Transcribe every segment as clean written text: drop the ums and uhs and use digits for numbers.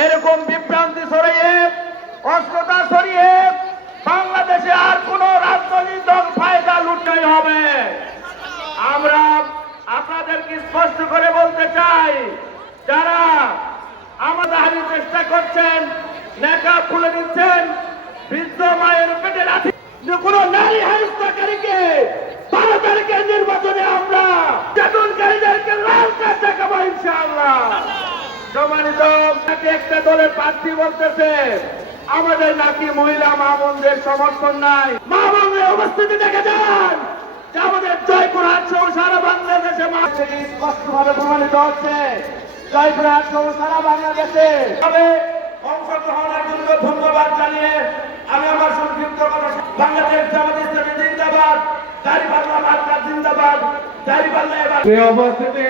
এরকম বিভ্রান্তি ছড়িয়ে অস্ত্রতা ছড়িয়ে বাংলাদেশে আর কোন রাজনৈতিক দল ফায়দা লুটনাই হবে। আমরা আপনাদেরকে স্পষ্ট করে বলতে চাই, যারা আমাদের হারিয়ে চেষ্টা করছেন, নেকা খুলে দিচ্ছেন, বৃদ্ধ মায়ের পেটে লাথি, কোন নারী হেনস্থাকারীকে 12 তারিখের নির্বাচনে আমরা বেতনকারীদেরকে লাল কার্ড দেখাবো ইনশাআল্লাহ। সম্মানিত, একটা দলের প্রার্থী বলতেছে আমাদের নাকি মহিলা মা বোনদের সমর্থন নাই। মা বোনের উপস্থিতি দেখে যান যে আমাদের জয়পুরহাট সহ সারা বাংলাদেশে স্পষ্টভাবে প্রমাণিত হচ্ছে। জয়পুরহাট সহ সারা বাংলাদেশে তবে অংশগ্রহণের জন্য ধন্যবাদ জানিয়ে আমি আমার সংক্ষিপ্ত কথা, বাংলাদেশ জামাত ইসলামী জিন্দাবাদ, দাঁড়িপাল্লা মার্কা জিন্দাবাদ, দাঁড়িপাল্লা। এবার উপস্থিতি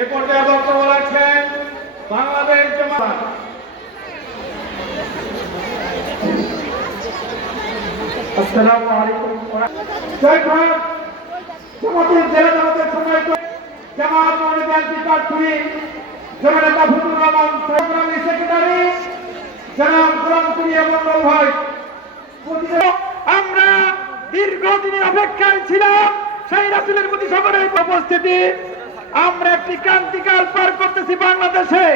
এ পর্যায়ে বক্তব্য রাখছেন বাংলাদেশ জামাত। আসসালামু আলাইকুম। জয়পুরহাট জামাতের জেলা জামাতের সময় জামাত মনোনীত প্রার্থী জনাব মাহফুজুর রহমান সংগ্রামী সেক্রেটারি জনাব গোলাম কুরিয়া মন্ডল ভাই, আমরা দীর্ঘদিনের অপেক্ষায় ছিলাম সেই রাসূলের প্রতি সকলের উপস্থিতি। আমরা একটি ক্রান্তিকাল পার করতেছি বাংলাদেশে।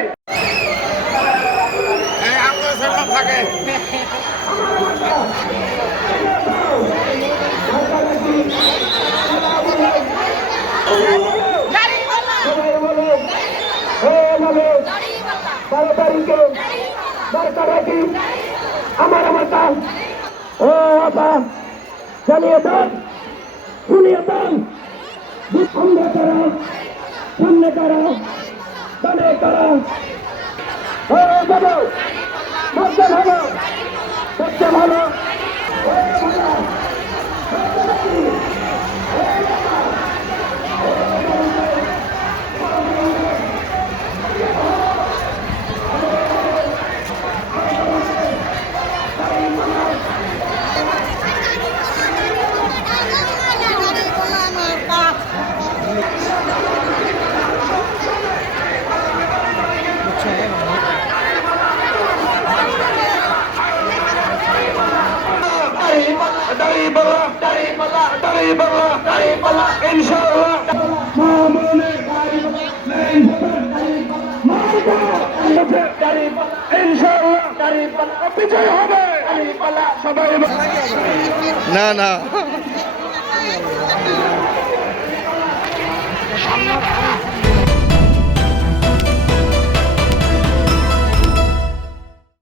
আমার মাতা ও আপা জানিয়ে দেন, শুনিয়ে দেন, সামনে করা, সামনে করা, ডানে করা। ও বাবা সবচেয়ে ভালো, সবচেয়ে ভালো। না না